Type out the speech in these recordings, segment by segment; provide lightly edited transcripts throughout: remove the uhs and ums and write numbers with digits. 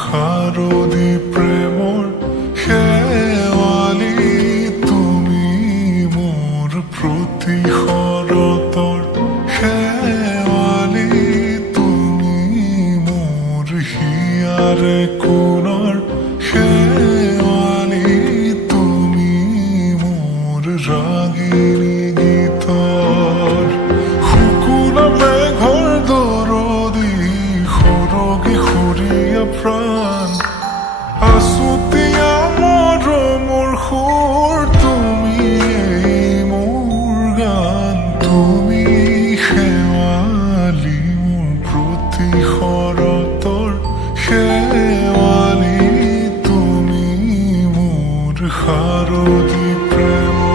শাৰদী প্ৰেমৰ শেৱালি তুমি মোৰ প্ৰতি শৰতৰ শেৱালি তুমি মোৰ হিয়াৰে কোণৰ শেৱালি তুমি মোৰ ৰাগিনী গীতৰ শুকুনা মেঘৰ দৰদি সৰগী সৰীয়া প্ৰাণ আছুতীয়া মৰমৰ সুৰ তুমি মোৰ গান তুমি শেৱালি মোৰ প্ৰতি শৰতৰ শেৱালি তুমি মোৰ শাৰদী প্ৰেমৰ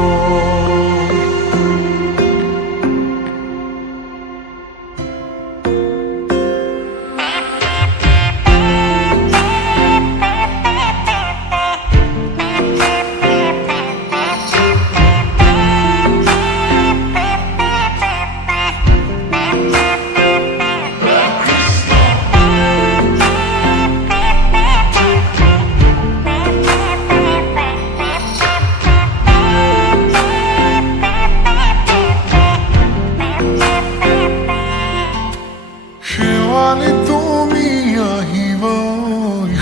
শেৱালি তুমি আহিবা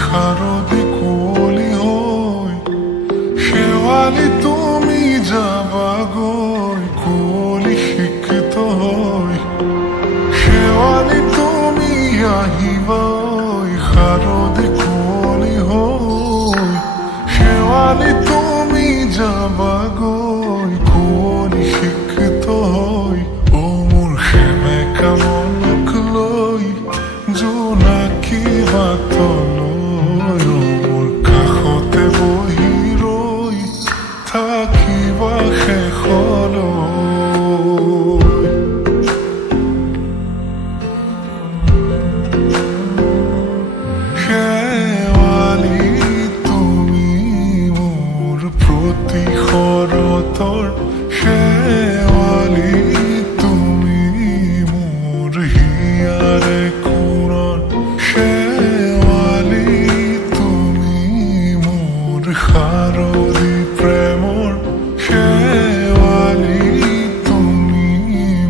শাৰদী কুঁৱলী হৈ শেৱালি তুমি যাবাগৈ কুঁৱলী শিক্ষিত হৈ শেৱালি তুমি আহিবা শাৰদী কুঁৱলী হৈ শেৱালি তুমি যাবাগৈ কুঁৱলী শিক্ষিত হৈ অ মোৰ সেমেকা মনক লৈ জোনাকী বাটলৈ মোৰ কাষতে বহি ৰৈ থাকিবা শেষলৈ শেৱালি তুমি মোৰ প্ৰতি শৰতৰ শেৱালি তুমি মোৰ হিয়াৰে কোণৰ শেৱালি তুমি মোৰ শাৰদী প্ৰেমৰ শেৱালি তুমি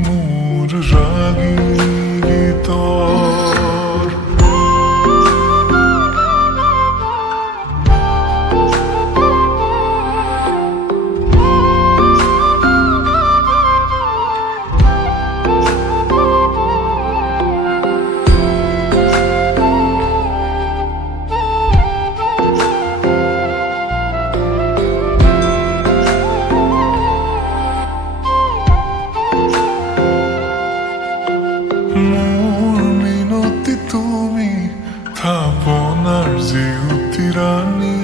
মোৰ ৰাগিনী গীতৰ মোৰ মিনতি তুমি থাপনাৰ জেউতি ৰাণী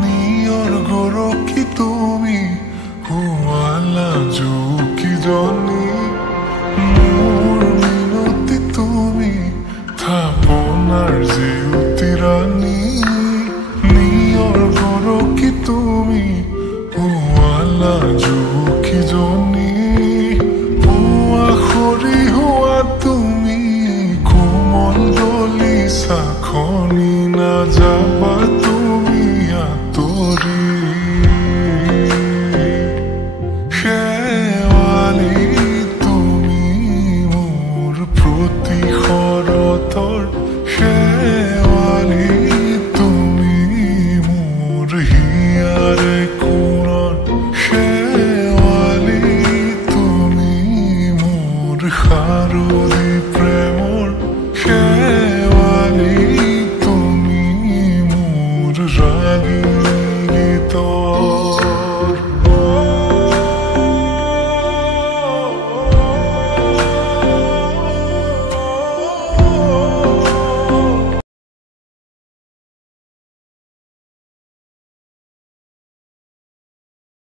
নিয়ৰ গৰকী তুমি শুৱালা জুকিজনী মোৰ মিনতি তুমি থাপনাৰ জেউতি ৰাণী নিয়ৰ গৰকী তুমি শুৱালা জুকিজনী খৰি হোৱা তুমি কোমল দলি চাখনি নাযাবা তুমি আঁতৰি শেৱালি তুমি মোৰ প্ৰতি শৰতৰ